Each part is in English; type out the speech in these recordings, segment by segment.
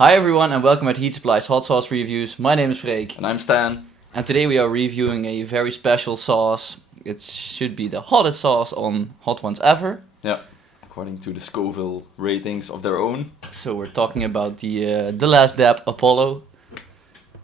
Hi everyone and welcome at Heatsupply's Hot Sauce Reviews. My name is Freek. And I'm Stan. And today we are reviewing a very special sauce. It should be the hottest sauce on Hot Ones ever. Yeah, according to the Scoville ratings of their own. So we're talking about the Last Dab Apollo.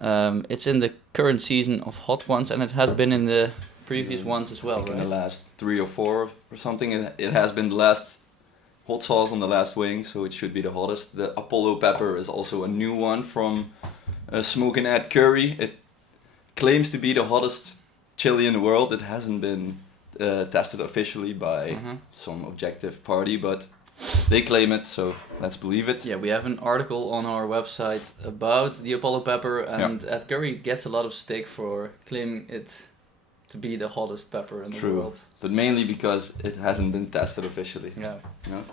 It's in the current season of Hot Ones and it has been in the previous ones as well, right? In the last 3 or 4 or something, it has been the last hot sauce on the last wing, so it should be the hottest. The Apollo pepper is also a new one from Smoke and Add Curry. It claims to be the hottest chili in the world. It hasn't been tested officially by some objective party, but they claim it, so let's believe it. Yeah, we have an article on our website about the Apollo pepper, and Ed Curry gets a lot of stick for claiming it to be the hottest pepper in the world. But mainly because it hasn't been tested officially. Yeah. You know?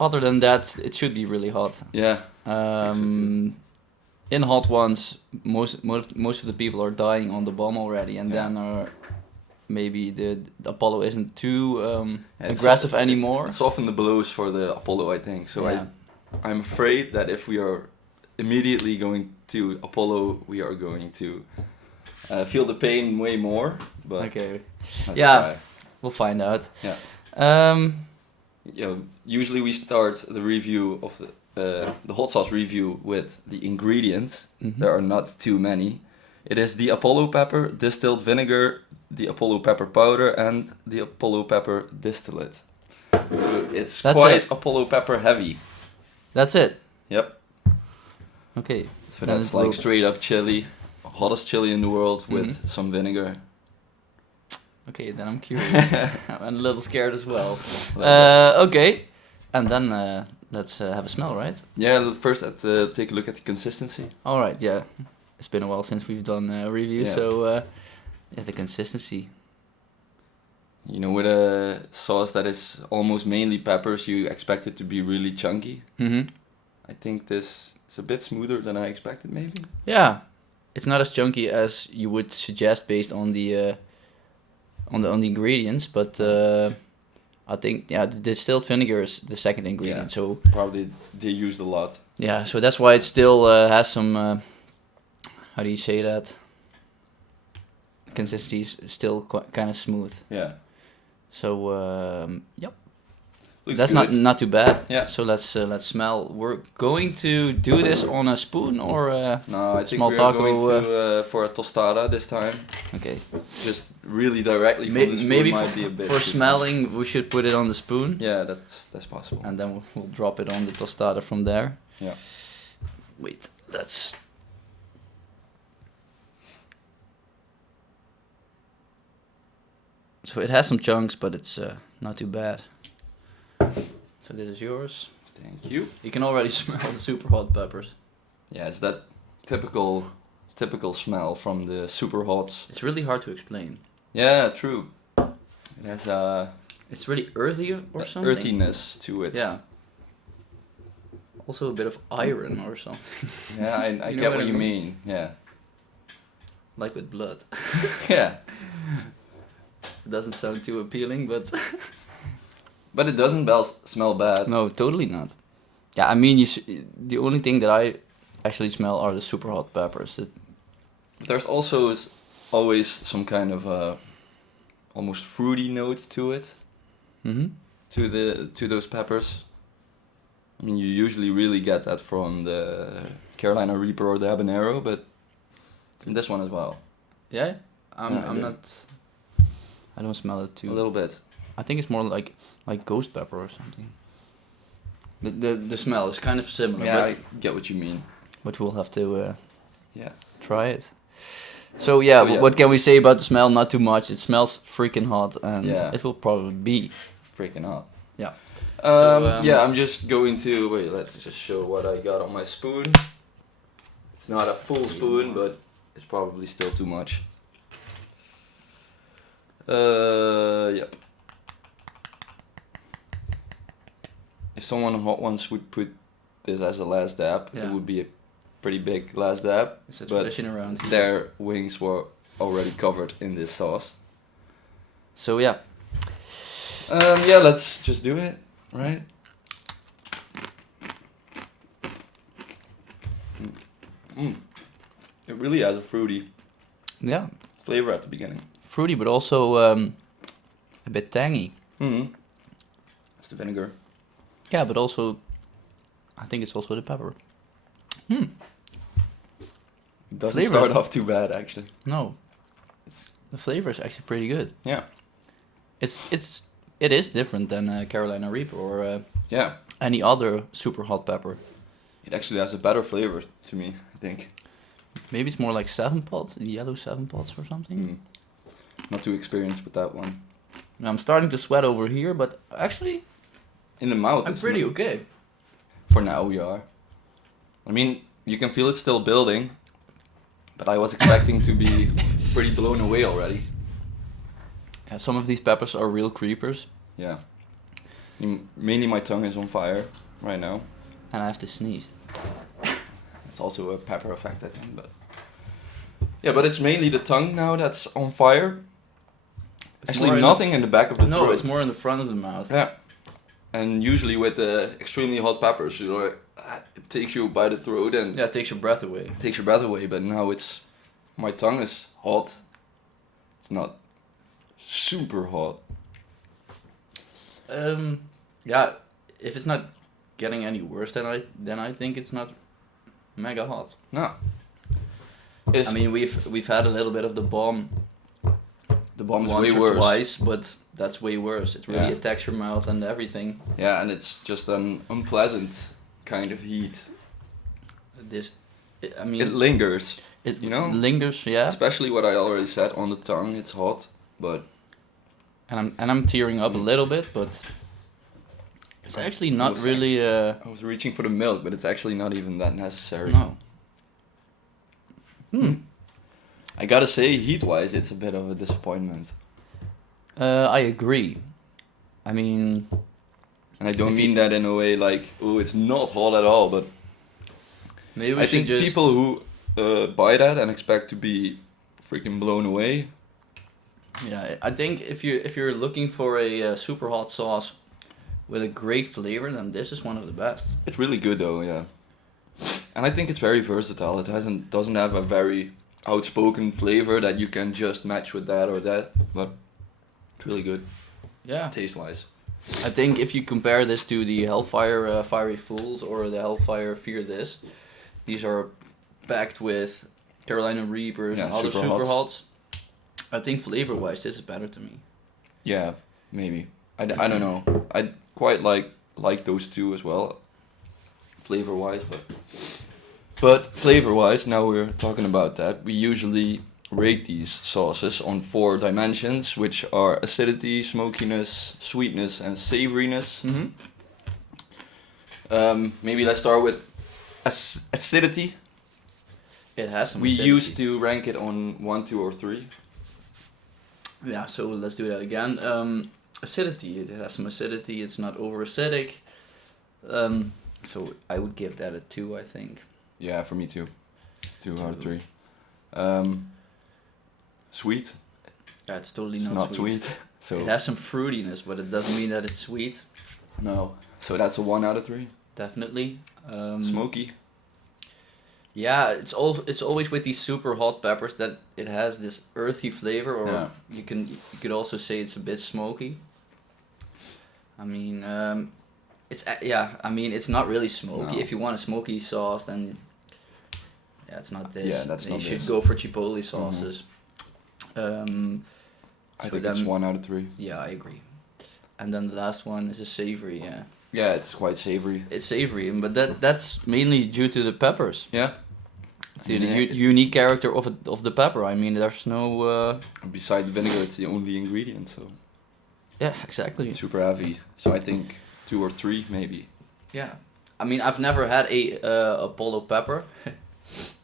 Other than that, it should be really hot. Yeah. In Hot Ones, most of the people are dying on the bomb already, and then maybe the Apollo isn't too aggressive anymore. It's often the blows for the Apollo, I think. So I'm afraid that if we are immediately going to Apollo, we are going to feel the pain way more. But okay. Let's try. We'll find out. Yeah. Usually we start the review of the hot sauce review with the ingredients. There are not too many. It is the Apollo pepper, distilled vinegar, the Apollo pepper powder, and the Apollo pepper distillate. So it's quite Apollo pepper heavy. That's it? Yep. Okay. So that's like straight up chili, hottest chili in the world with some vinegar. Okay, then I'm curious. I'm a little scared as well. Okay, and then let's have a smell, right? Yeah, first let's take a look at the consistency. Alright, yeah. It's been a while since we've done a review, so the consistency. You know, with a sauce that is almost mainly peppers, you expect it to be really chunky. I think this is a bit smoother than I expected, maybe. Yeah, it's not as chunky as you would suggest based on the ingredients, but I think the distilled vinegar is the second ingredient. So probably they used a lot. Yeah, so that's why it still has some. How do you say that? Consistency is still kind of smooth. Yeah. So yep. Looks that's good. not too bad. Yeah. So let's smell. We're going to do this on a spoon or a no, I think small we're taco. Going to for a tostada this time. Okay. Just really directly from the spoon maybe might be a bit. For smelling, we should put it on the spoon. Yeah, that's possible. And then we'll drop it on the tostada from there. Yeah. Wait, that's. So it has some chunks, but it's not too bad. So this is yours. Thank you. You can already smell the super hot peppers. Yeah, it's that typical smell from the super hots. It's really hard to explain. Yeah, true. It has it's really earthy or something. Earthiness to it. Yeah. Also a bit of iron or something. Yeah, I get what you mean. Yeah. Like with blood. Yeah. It doesn't sound too appealing, but. But it doesn't smell bad. No, totally not. Yeah, I mean, the only thing that I actually smell are the super hot peppers. There's also always some kind of almost fruity notes to it. To those peppers. I mean, you usually really get that from the Carolina Reaper or the habanero, but from this one as well. Yeah, I'm not. I don't smell it too. A little bit. I think it's more like ghost pepper or something. The smell is kind of similar. Yeah, I get what you mean. But we'll have to try it. So what can we say about the smell? Not too much. It smells freaking hot, and it will probably be freaking hot. Yeah. I'm just going to wait. Let's just show what I got on my spoon. It's not a full spoon, but it's probably still too much. Yep. If someone on Hot Ones would put this as a last dab, it would be a pretty big last dab. It's a tradition around here. Their wings were already covered in this sauce. So yeah. Let's just do it, right? It really has a fruity Yeah, flavor at the beginning. fruity, but also a bit tangy. It's the vinegar. Yeah, but also, I think it's also the pepper. It doesn't Flavor. start off too bad, actually. No, the flavor is actually pretty good. Yeah. It is different than Carolina Reaper or Yeah. any other super hot pepper. It actually has a better flavor to me, I think. Maybe it's more like 7-Pot, yellow 7-Pots or something. Not too experienced with that one. Now, I'm starting to sweat over here, but actually, In the mouth, I'm it's pretty not- okay. For now, we are. I mean, you can feel it still building, but I was expecting to be pretty blown away already. Yeah, some of these peppers are real creepers, Yeah. Mainly my tongue is on fire right now. and I have to sneeze. It's also a pepper effect, I think, but... Yeah, but it's mainly the tongue now that's on fire. It's Actually, more in nothing in the back of the No, throat. it's more in the front of the mouth. Yeah. And usually with the extremely hot peppers, you know, it takes you by the throat and Yeah, it takes your breath away. takes your breath away. But now it's... My tongue is hot. It's not super hot. Yeah, if it's not getting any worse then I think it's not mega hot. No. It's, I mean, we've had a little bit of the bomb. the bomb is once way or worse. twice, but that's way worse. It really Yeah. attacks your mouth and everything. Yeah, and it's just an unpleasant kind of heat. I mean, It lingers, it you know? lingers, yeah. Especially what I already said on the tongue. It's hot, but And I'm tearing up a little bit, but it's actually not was really. I was reaching for the milk, but it's actually not even that necessary. No. I gotta say, heat-wise, it's a bit of a disappointment. I agree. I mean, And I don't If mean that in a way like, oh, it's not hot at all, but maybe we I should think just. people who buy that and expect to be freaking blown away. Yeah, I think if you're looking for a super hot sauce with a great flavor, then this is one of the best. It's really good though, yeah. And I think it's very versatile. It doesn't have a very outspoken flavor that you can just match with that or that, but it's really good Yeah. taste-wise. I think if you compare this to the Hellfire Fiery Fools or the Hellfire Fear This, these are packed with Carolina Reapers Yeah, and other super super hots. hots. I think flavor-wise, this is better to me. Yeah, maybe. I don't know. I quite like those two as well, flavor-wise, but flavor-wise, now we're talking about that. We usually rate these sauces on 4 dimensions, which are acidity, smokiness, sweetness, and savoriness. Maybe let's start with acidity. It has some We acidity. used to rank it on 1, 2, or 3. Yeah, so let's do that again. Acidity, it has some acidity, it's not over acidic. So I would give that a 2, I think. Yeah, for me too. 2 out of 3. Sweet. Yeah, it's totally It's not, not sweet. So It has some fruitiness, but it doesn't mean that it's sweet. no. So that's a 1 out of 3. Definitely. Smoky. Yeah, it's always with these super hot peppers that it has this earthy flavor, or Yeah. you could also say it's a bit smoky. I mean, I mean it's not really smoky. No. If you want a smoky sauce, then yeah, it's not this. Yeah, that's you not should this. go for chipotle sauces. I So think it's then- 1 out of 3. Yeah, I agree. And then the last one is a savory. Yeah, Yeah, it's quite savory. it's savory, but that's mainly due to the peppers. Yeah. To the unique character of the pepper. I mean, there's no. Beside the vinegar, it's the only ingredient, so Yeah, exactly. it's super heavy. So I think 2 or 3 maybe. Yeah, I mean, I've never had a Apollo pepper.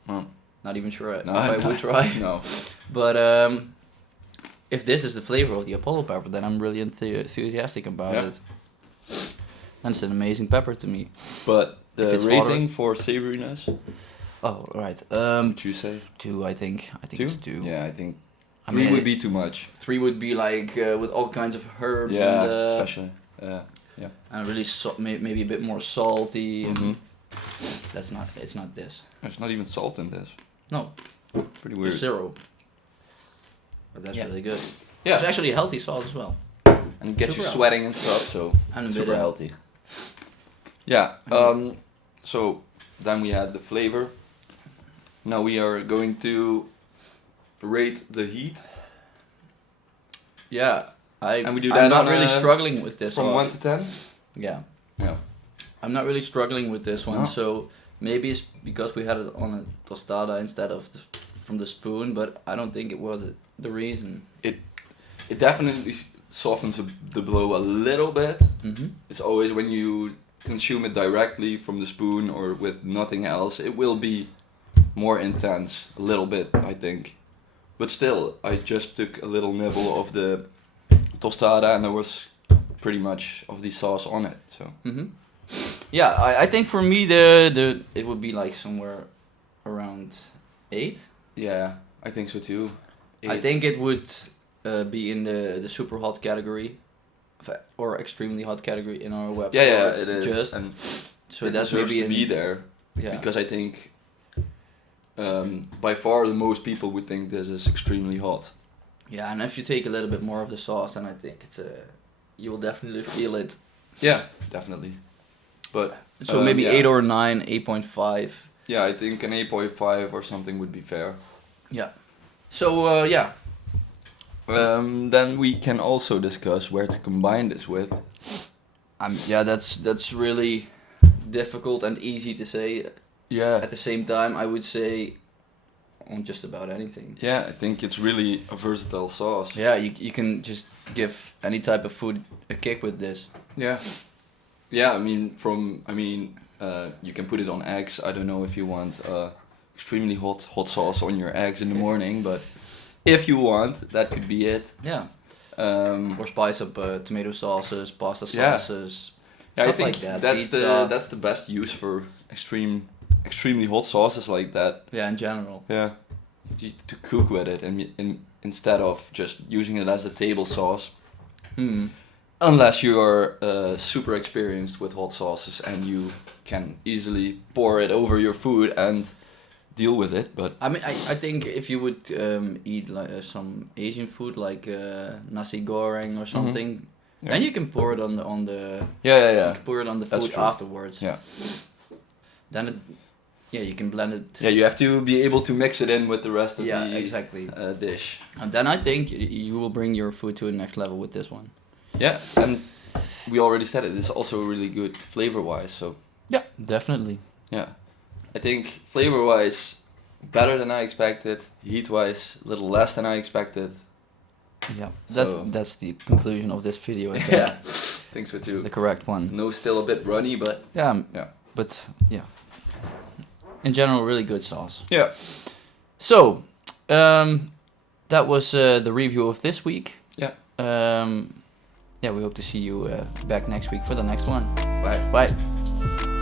Oh. Not even sure No, if I would try. No. But if this is the flavor of the Apollo pepper, then I'm really enthusiastic about Yeah. it. And it's an amazing pepper to me. But the If it's rating for savoriness, Oh, right. would you say? 2, I think. I think 2? it's 2. Yeah, I think I 3 mean, would be too much. 3 would be like with all kinds of herbs Yeah, and especially. and really maybe a bit more salty. Mhm. That's not. It's not this. There's not even salt in this. No, Pretty weird. it's zero. But that's Yeah. really good. Yeah. It's actually a healthy sauce as well. And it gets Super you sweating and stuff, so And a super bit healthy. Yeah. So then we had the flavor. Now we are going to rate the heat Yeah, And we do I'm that not on really a- struggling with this from sauce. 1 to 10. Yeah. Yeah. I'm not really struggling with this one, No. so maybe it's because we had it on a tostada instead of from the spoon, but I don't think it was the reason. It definitely softens the blow a little bit. Mm-hmm. It's always when you consume it directly from the spoon or with nothing else, it will be more intense, a little bit, I think. But still, I just took a little nibble of the tostada and there was pretty much of the sauce on it. So Mm-hmm. Yeah, I think for me the it would be like somewhere around 8. yeah, I think so too. I think it would be in the super hot category, or extremely hot category in our website. Yeah, it is. Just and so it that's deserves maybe to be there Yeah. because I think by far the most people would think this is extremely hot. Yeah, and if you take a little bit more of the sauce, then I think it's you will definitely feel it. Yeah, definitely. But So maybe yeah. 8 or 9, 8.5. Yeah, I think an 8.5 or something would be fair. Yeah. So yeah. Then we can also discuss where to combine this with. Yeah, that's really difficult and easy to say. Yeah. At the same time, I would say on just about anything. Yeah, I think it's really a versatile sauce. Yeah, you can just give any type of food a kick with this. Yeah. Yeah, I mean, you can put it on eggs. I don't know if you want extremely hot sauce on your eggs in the morning, but if you want, that could be it. Yeah. Or spice up tomato sauces, pasta Yeah. sauces. Yeah, I stuff think like that. that's Pizza. that's the best use for extremely hot sauces like that. Yeah, in general. Yeah, to cook with it and instead of just using it as a table sauce. Hmm. Unless you are super experienced with hot sauces and you can easily pour it over your food and deal with it, but I mean, I think if you would eat like some Asian food like nasi goreng or something, Yeah. then you can pour it on the yeah. you can pour it on the That's food true. afterwards. Yeah. Then you can blend it. Yeah, you have to be able to mix it in with the rest of Yeah, the exactly. dish. And then I think you will bring your food to the next level with this one. Yeah, and we already said it. It's also really good flavor-wise. So Yeah, definitely. yeah, I think flavor-wise better than I expected. Heat-wise a little less than I expected. Yeah, So- that's the conclusion of this video. I think. Yeah, think so too. The correct one. No, still a bit runny, but Yeah, yeah. but yeah. In general, really good sauce. Yeah. So, that was the review of this week. Yeah. Yeah, we hope to see you back next week for the next one. Bye. Bye.